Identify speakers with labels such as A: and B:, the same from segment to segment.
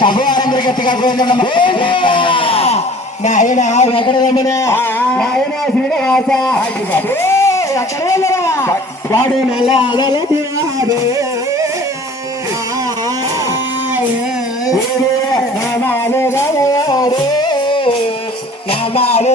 A: సభ వారందరూ గట్టిగా గోవిందమ్మ నాయన వెంకట రమణ నాయన శ్రీనివాస వాడు నెలలు తిరాడు నమాలు నమాలు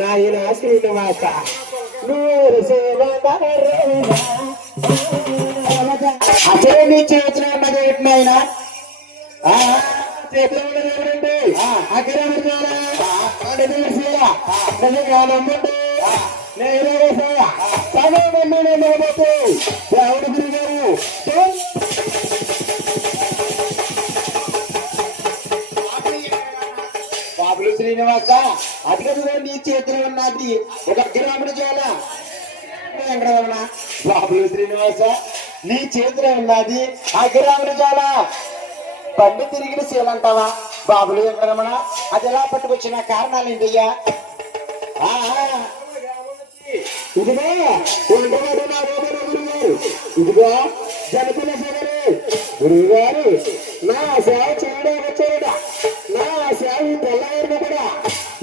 A: నాయన శ్రీనివాస నూరు అసలు నీ చేతిలో ఉన్నది ఏంటైనా చేతిలో ఉన్నది ఎవరండి? అక్కడ నమ్మండి నేను సమయం నిలబోతూ. దేవుడు గురి గారు శ్రీనివాస శ్రీనివాస అదిగదిగో నీ చేతిలో ఉన్నది ఒక గ్రాముడు జోల. వెంకటరమణ బాబులు శ్రీనివాస నీ చేతిలో ఉన్నది ఆ గ్రాముడి జోల. బండి తిరిగిన శీలంటావా బాబులు వెంకటరమణ? అది ఎలా పట్టుకొచ్చిన కారణాలు ఏంటయ్యా? ఇదిగో ఒంటరి నా గురువు గారు. ఇదిగో నా సేవ చేయడం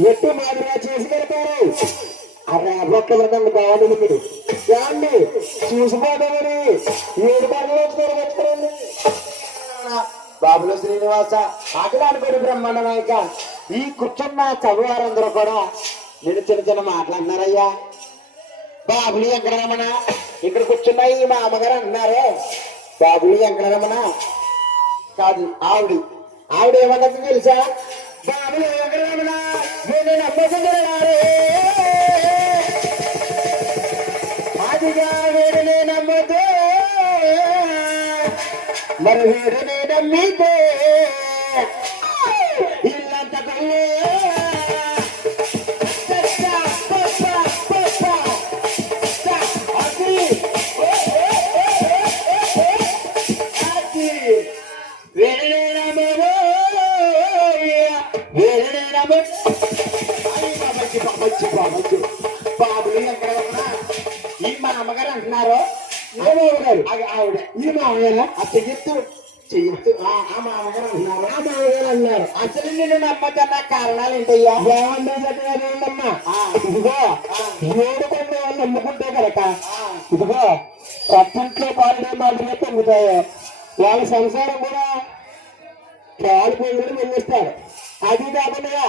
A: ఎట్టు మాదిరిగా చేసి పెడతారు అరే అవ్వక్కలండి బాగుంది మీరు. ఏమండి? చూసిపోతామని ఏడు పనులు వచ్చుకోరండి బాబుల శ్రీనివాస ఆకలాడుకోడు బ్రహ్మాండ నాయక ఈ కూర్చున్న చదువారందరూ కూడా నేను చిన్న చిన్న మాట్లాడినారయ్యా. బాబులు వెంకటరమణ ఇక్కడ కూర్చున్నాయి మా అమ్మగారు అన్నారు బాబులు వెంకటరమణ. కాదు ఆవిడ. ఆవిడ ఏమన్నది తెలుసా? బాబులు వెంకటరమణ. నేను నమ్మకుంటున్నారే అదిగా వీడిని నమ్మదు మరి వీడిని నమ్మితే బాబులు ఎక్కడ ఉన్నా ఈ మా అమ్మగారు? అంటున్నారు ఆవిడ. ఈ మామగారు ఆ చెయ్యొత్తు చెయ్యొత్తు ఆ ఆ మామగారు అంటున్నారు. ఆ మామగారు అన్నారు అసలు నేను నమ్మకన్నా కారణాలు ఏంటయ్యా? బాగుంది చక్కగానేమ్మా ఇదిగో ఏడుకొండ వాళ్ళు నమ్ముకుంటే కనుక ఇదిగో పట్టింట్లో పాలనే మాదిరిగా పొందుతాయి వాళ్ళ సంసారం కూడా పాలు పొందులు పొందిస్తారు అది కాకుండా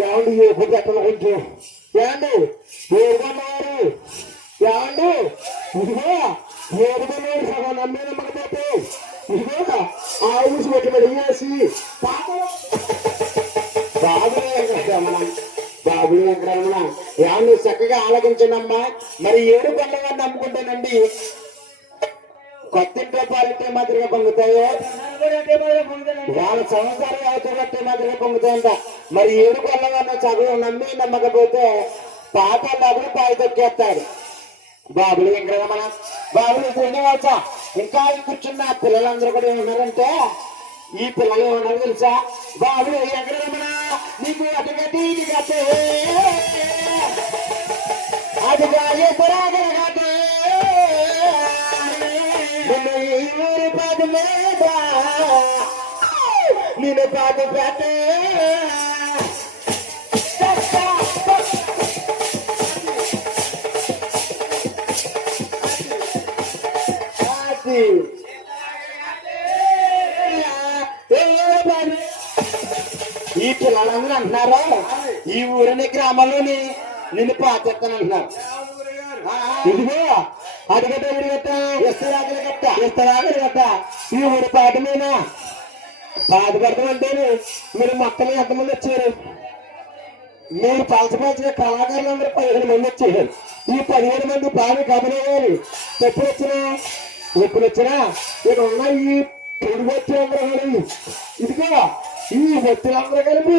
A: ఏమండి ఎప్పుడు ఎక్కడ కొంచెం? ఏమండి? ఏడుకున్నవారు ఏమండి? ఇదిగో ఏడుకున్నవారు సగం నమ్మే నమ్మకపోతే ఇదిగో ఆ ఊసి పెట్టుబడి వేసి పాపం. బాబులు వెంకటరమణ బాబులు వెంకటరమణ ఏమన్నా చక్కగా ఆలోచించండమ్మా మరి ఏడు పండుగ నమ్ముకుంటానండి. కొత్తింట్లో పాలితే మాదిరిగా పొంగుతాయో? వాళ్ళ సంవత్సరాలు అవుతున్నట్టే మాదిరిగా పొంగుతాయంట. మరి ఏడు కొల్లవన్న చదువు నమ్మి నమ్మకపోతే పాత బాబులు పాయి తొక్కేస్తాడు బాబులు వెంకటరమణ బాబులు శ్రీనివాస ఇంకా కూర్చున్న పిల్లలందరూ కూడా ఏమన్నారంటే ఈ పిల్లలు ఏమన్నారు తెలుసా? బాబులు వెంకటరమణ నీకు అటుగతి ఇది కట్టే అది ఎదురాగలగటే నిన్ను ఈ పెట్టే ఈ ఊరిని గ్రామంలోని నిన్ను పాతెత్తాను అంటున్నారు. ఇదిగో అడిగట ఇడిగట ఇస్తరాగలి గట్ట ఇస్తరాగలి గట్ట ఈ ఊరి పాట మీద మీరు మొక్కలు ఎంతమంది వచ్చారు? మీరు పలసపలసిన కళాకారులు అందరూ పదిహేను మంది వచ్చారు ఈ పదిహేను మంది బాగా గమనయ్యారు ఎప్పుడు వచ్చినా ఎప్పుడు వచ్చినా ఇక్కడ ఉన్న ఈ పొడి వచ్చే ఇదిగో ఈ వ్యక్తులందరూ కలిపి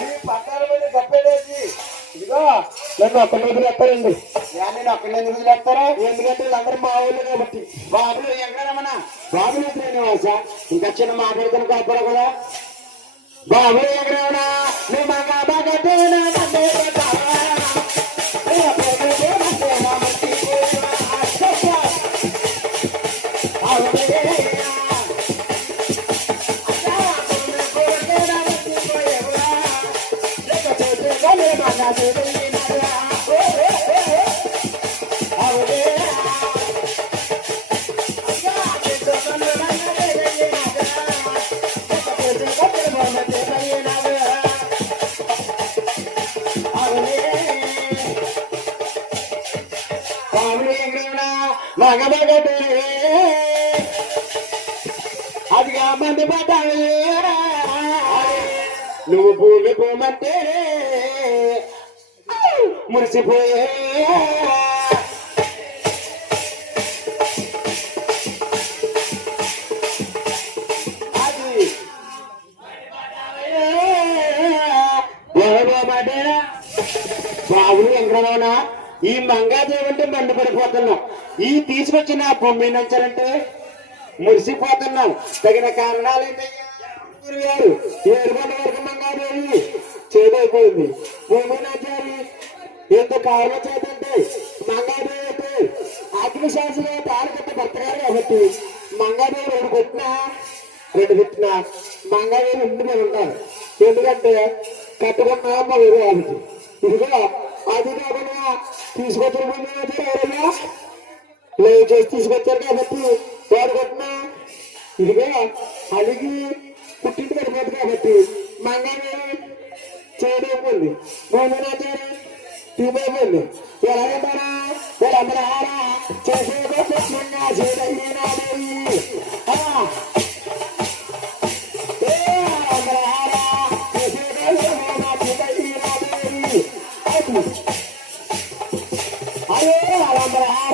A: ఈ పద్నాలుగు మంది గొప్పలేసి ఇదిగో నన్ను ఒక్క మీద వదిలేస్తారండి నేను ఒక్క మీద వదిలేస్తారా ఎందుకంటే వీళ్ళందరూ మా ఊళ్ళో కాబట్టి. బాబులు ఎక్కడమన్నా బాబులు శ్రీనివాస ఇంకా చిన్న మాట్లాడుతున్న కాపరా కదా. బాబులు ఎక్కడమన్నా నువ్వు భూమి భూమంటే మురిసిపోయే. అది బాబుమాటేనా ఈ మంగాదేవి అంటే మండిపడిపోతున్నాం ఈ తీసుకొచ్చిన బొమ్మి నంచారంటే మురిసిపోతున్నాం. తగిన కారణాలు ఏంటయ్యా గారు వరకు మంగాదేవి చేదైపోయింది భూమినాచారి ఎంత కారణం చేతంటే మంగాదేవి అయితే ఆత్మశాస్త్రం తారకట్ట భర్త గారు కాబట్టి మంగాదేవి రెండు పెట్టినా రెండు పెట్టినా మంగాదేవి ఇంటికి ఉంటారు. ఎందుకంటే కట్టుకున్నా మగరు వాళ్ళకి ఇదిగో అది కాకుండా తీసుకొచ్చిన ముందు ఎవరైనా లేదు చేసి తీసుకొచ్చారు కాబట్టి వాడు కొట్టినా ఇదిగో అడిగి పుట్టింటి పడిపోదు కాబట్టి మంగాదేవి చేయడం మోహనాచారి తీపోయింది ఎలాగంటారా వాళ్ళందరూ ఆరా చేసే అయ్యో వాళ్ళందరూ ఆరా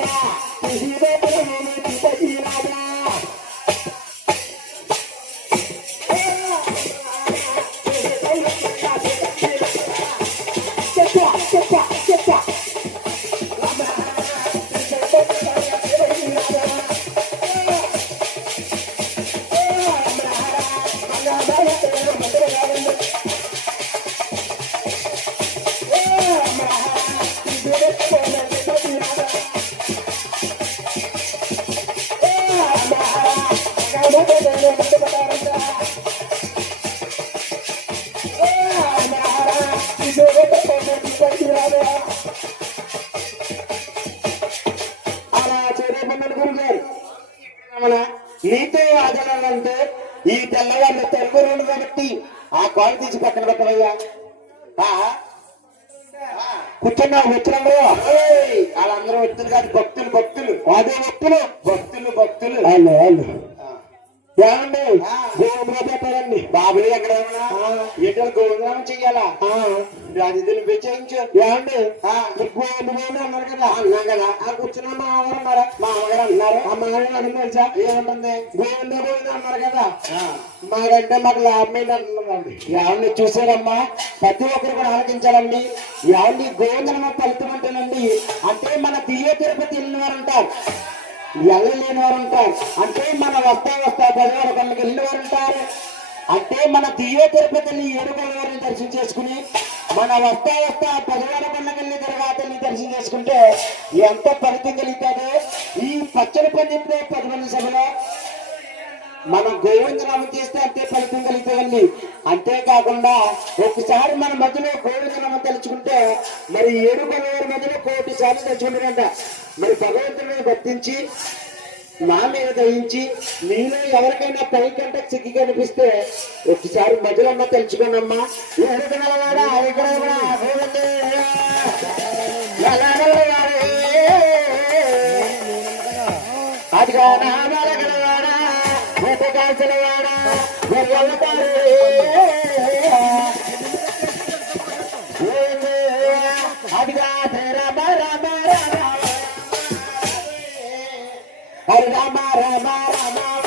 A: ఆదరణంటే ఈ తెల్లవాళ్ళు తెలుగు రెండు కాబట్టి ఆ కాలు తీసి పక్కన పెట్టవయ్యా. కూర్చున్నావు వచ్చినాడు వాళ్ళందరూ వ్యక్తులు కాదు భక్తులు భక్తులు. అదే భక్తులు భక్తులు భక్తులు. వాళ్ళు వాళ్ళు. ఏమండి? గోవిందరావు పెట్టారండి బాబులు ఎక్కడ ఎక్కడ గోవిందరావు చెయ్యాలా? రాజధాని పెంచాయించు ఏమండి? అన్నారు కదా. అన్నాం కదా. ఆ కూర్చున్న మామగారు అన్నారు? మామగారు అన్నారు. ఆ మామగారు అన్నారు తెలుసా? ఏముంటుంది? గోవింద గోవింద అన్నారు కదా. మాకంటే మాకు లాభం ఏంటి అంటున్నామండి ఏమండి? చూసారమ్మా? ప్రతి ఒక్కరు కూడా ఆలోచించాలండి. ఏమండి? గోవిందనమ్మ ఫలితం అంటేనండి అంటే మన దివ్య తిరుపతి వెళ్ళిన వారు అంటారు. వెళ్ళలేని వారు ఉంటారు అంటే మన వస్తా వస్తా పదివారు కళ్ళకి వెళ్ళిన వారు ఉంటారు అంటే మన దివ్య తిరుపతిని ఏడు వారిని దర్శనం చేసుకుని మన వస్తా వస్తా పదివారు కళ్ళకి తర్వాత దర్శనం చేసుకుంటే ఎంత ఫలితం కలుగుతుందో. ఈ పచ్చడి పండితే పదిమంది సభలో మనం గోవిందనామం చేస్తే అంతే ఫలితం కలుగుతుందండి. అంతేకాకుండా ఒకసారి మన మధ్యలో గోవింద నామం తలుచుకుంటే మరి ఏడు పదవారి మధ్యలో కోటి సార్లు తలుచుకుంటారంట మరి భగవంతుడిని భక్తించి నా మీద దయించి మీలో ఎవరికైనా పై కంటే సిగ్గి కనిపిస్తే ఒకసారి మధ్యలో తెలుసుకోనమ్మా ఎడుగునవాడా ఇక్కడ అదిగా నా నలగలవాడా Hare Rama Rama Rama.